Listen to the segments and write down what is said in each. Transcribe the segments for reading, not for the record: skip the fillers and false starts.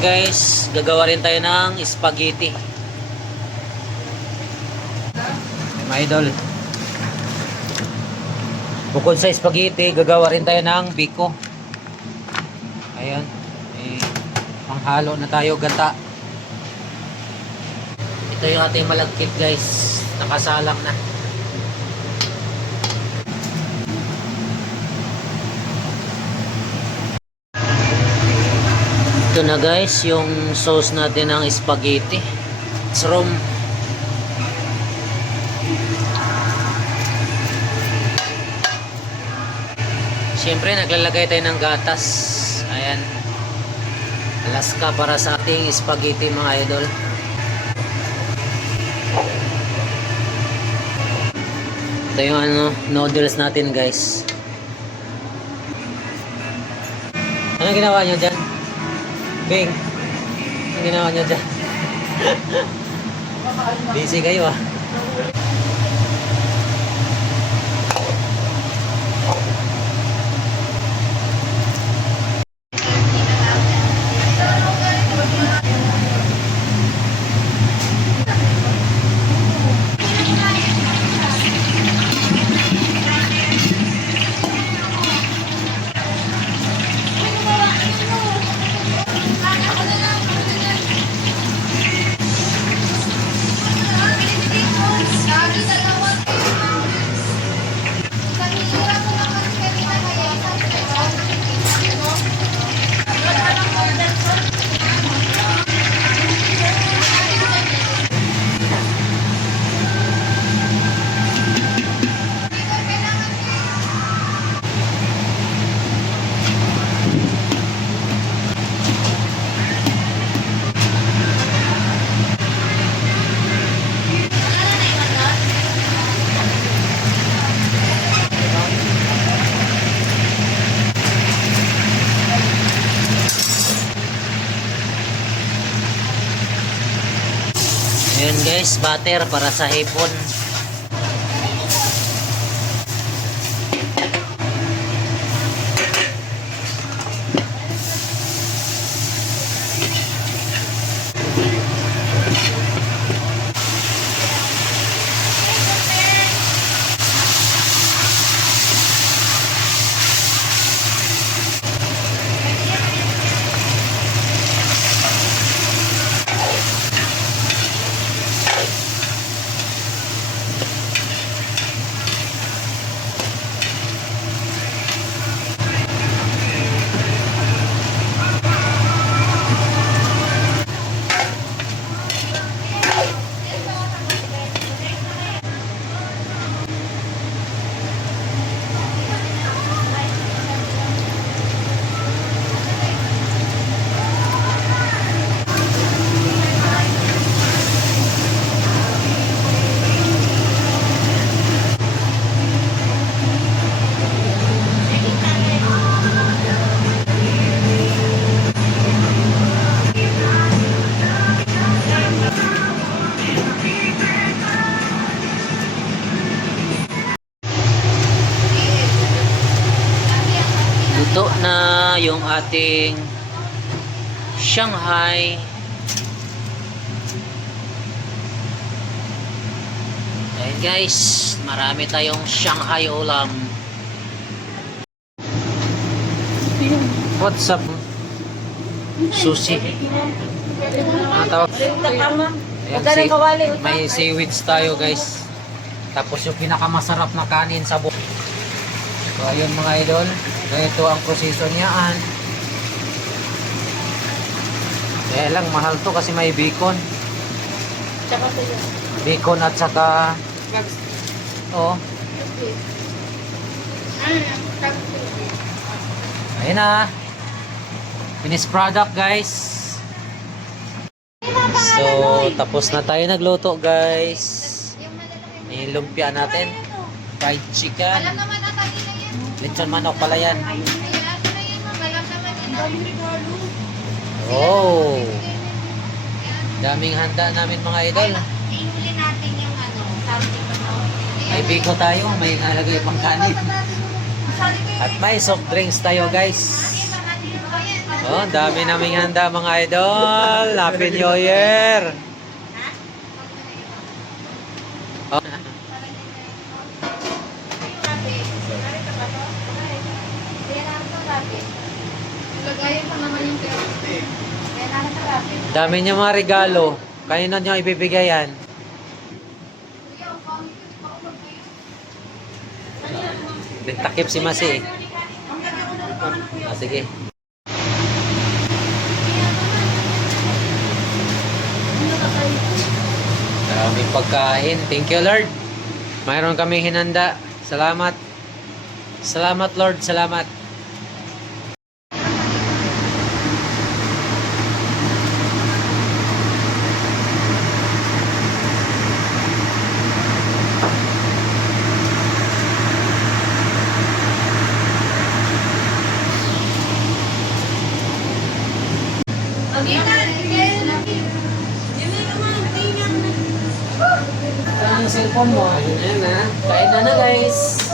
Guys, gagawa rin tayo ng spaghetti. Mga idol. Bukod sa spaghetti, gagawa rin tayo ng biko. Ayan. Panghalo na tayo, gata. Ito yung ating malagkit guys. Nakasalang na. Ito na guys, yung sauce natin ng spaghetti. Shroom. Siyempre, naglalagay tayo ng gatas. Ayan. Alaska para sa ating spaghetti mga idol. Ito yung noodles natin guys. Anong ginawa nyo dyan? Bing, ang ginawa nyo dyan? Busy kayo ah. Ayan guys, butter para sa hipon. Luto na yung ating Shanghai. Ayan guys, marami tayong Shanghai ulam. What's up? Sushi. Tawag? Ayan, may seaweeds tayo guys. Tapos yung pinakamasarap na kanin sa buhay. So ayun mga idol, ito ang proseso niyaan. Kaya lang mahal to kasi may bacon. Bacon at saka oh. Ayun na. Finished product guys. So tapos na tayo nagluto guys. Yung lumpia natin. Fried chicken. Lechon manok pala yan. Oh. Daming handa namin mga idol. May biko tayo, may nalagay pang kanin. At may soft drinks tayo guys. Oh, dami naming handa mga idol. Happy New Year. Oh. Dami niyo mga regalo. Kanino niyo ibibigay yan? Takip si Masi. Ah, sige. Maraming pagkain. Thank you, Lord. Mayroon kami hinanda. Salamat. Salamat, Lord. Salamat. Ang cellphone mo. Ayan na. Kain na guys.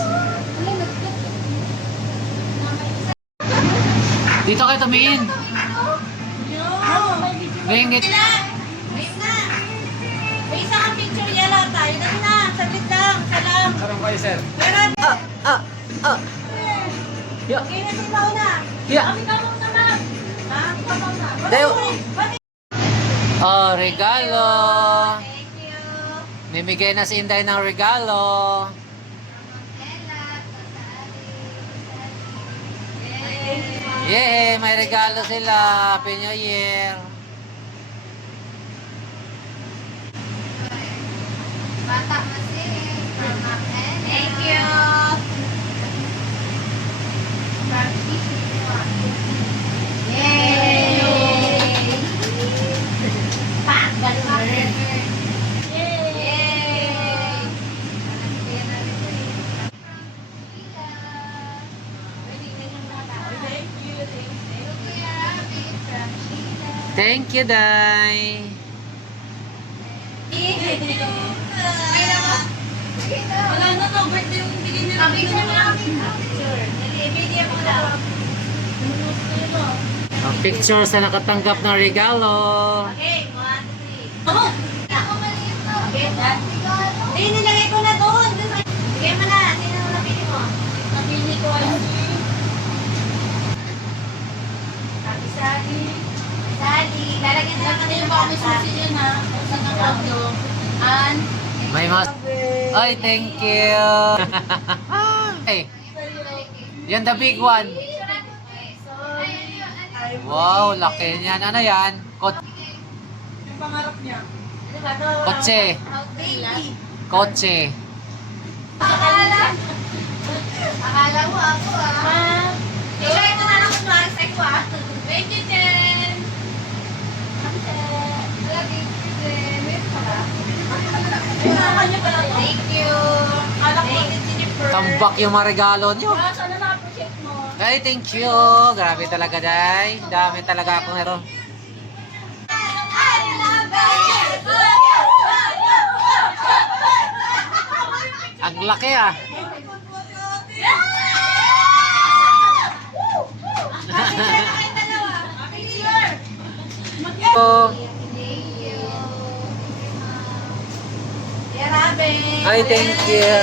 Dito kayo tumingin. Ringit. May isa kang picture niya lang tayo. Dali na, saglit lang. Salam. Sarang kayo, sir. Meron. Yeah. Okay na si Mauna. Yeah. Kami ka muna na. Ha? Kapaw na. Dayo. Oh, regalo. Thank you. Mimigay na si Inday ng regalo. Yay! May regalo sila. Happy New Year. Bata kasi. Thank you. Yay! Pa! Ganun. Yay! Thank you, Day. Wala na to, birthday yung bigay nila. Picture mo lang. Picture. Ibigay mo lang. Ang picture sa nakatanggap ng regalo. Okay, 1, 2, 3. Oh! Ako maliit to. Okay, dad. Hindi, nilagay ko na doon. Bigay mo na. Sino ang napili mo? Napili ko ay Happy Sally. Sally. Lalagyan na natin yung baka may susi dyan ha. Sa kakablo. And May mas... Ay, thank you. Hey, yan the big one. Wow, laki niyan. Ano yan? yung pangarap niya. Kotse. Baby. Kotse. Akala mo ako ah. Kaya ito na lang kung maris ako ah. Thank you, Jen. Thank you. Thank you, Jennifer. Tambak yung mga regalo nyo. Sana na-appreciate mo. Ay, thank you. Grabe talaga, Day. Dami talaga akong ito. I love you. Ang laki ah. Oh. Ay, thank you.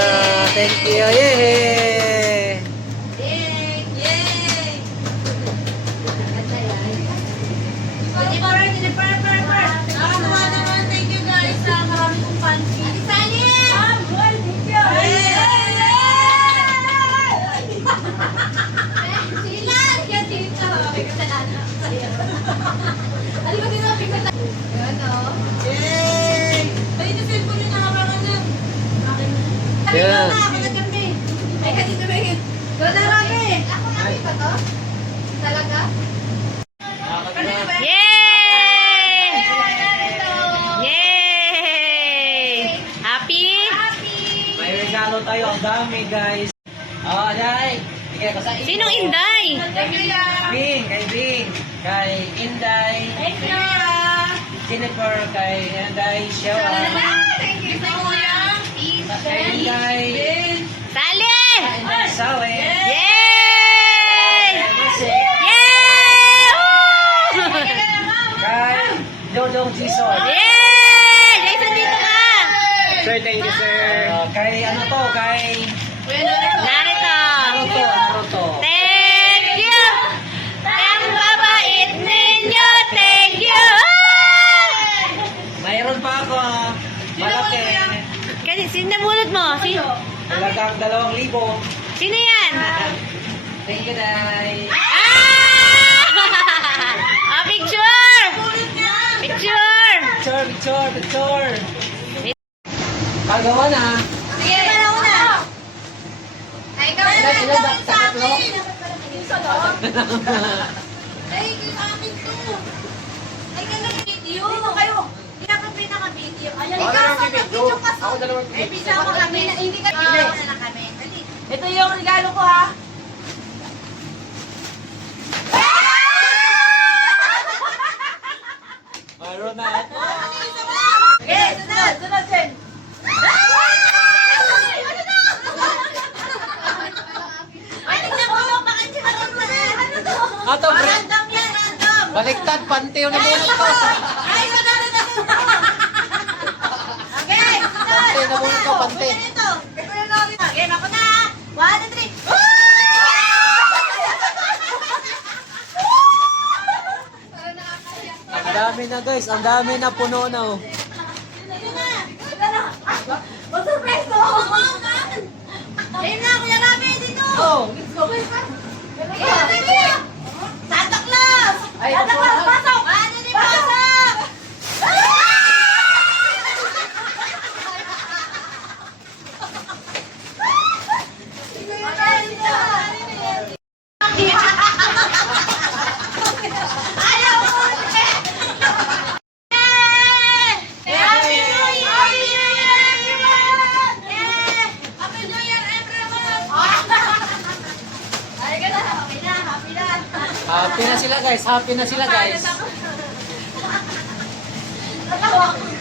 Thank you. Yay! Thank you guys sa marami kong fancy. Sally! Sila! Yan dito. May kasalanan ako sa'yo. Ano ba sinabi ko tayo? Yun o. Yay! Ay, ito cellphone yung nakabangan niya. Kami Yeah. na, kami. Ay, kasi sabihin. Go na kami. Ako na ba to? Talaga? Yay! Yay! Happy? May regalo tayo. Ang dami, guys. Oh, Day. Bigay ko sa inyo. Sinong Inday? Bing. Kay Bing. Kay Inday. Thank you. Jennifer. Kay Inday. Show Thank you so much. Kay Inday. Sally! Sawe. Yay! Kay Masi. Yay! Woo! Dodong Jason. Yay! Jason, dito ka! Sir, thank you, sir. Kay ano to, kay Narito. Naruto. Thank you! Ang babait ninyo, thank you! Mayroon pa ako, malaki. Kasi, sino nabunod mo? Talagang 2,000. Sino yan? Thank you, Day. Ah, picture! Picture! Picture. Kagawa na. Sige, para una. Ay, ikaw na lang Ilan ba? daw sa Tatlo? akin. Isa lang. Ay, sa akin to. Ay, ganun video. Dito kayo. Pinaka-video. Ayan, Ako ikaw dalawang sa video. video ka. Ako dalawang video. Eh, bisama kami. Hindi ka video na lang kami. Dali. Ito yung regalo ko, ha? Mayroon na. Okay, sunod, Jen. Ay, tignan mo, bakit si Maron mo na? Ano to? Ato, bre. Random yan, random. Baliktad, pantiyo na bunot ko. Ay, wala na. Okay, sunod. Pante, nabunot ko, pante. Bukan ito. Ito yung lagi. Okay, ako na. 1, 2, 3. Ang dami na guys, ang dami na puno na oh. Surprise ko! Ayun na, Kuya Rabi, dito! Oh, let's go. Santa Claus! Santa Claus, pasok! Ano ni pasok? Ayaw ko! Happy New Year! Happy New Year, everyone! Happy New Year, everyone! Ay, ganda. Happy na, happy na. Happy na sila guys, happy na sila guys. Natawa ko.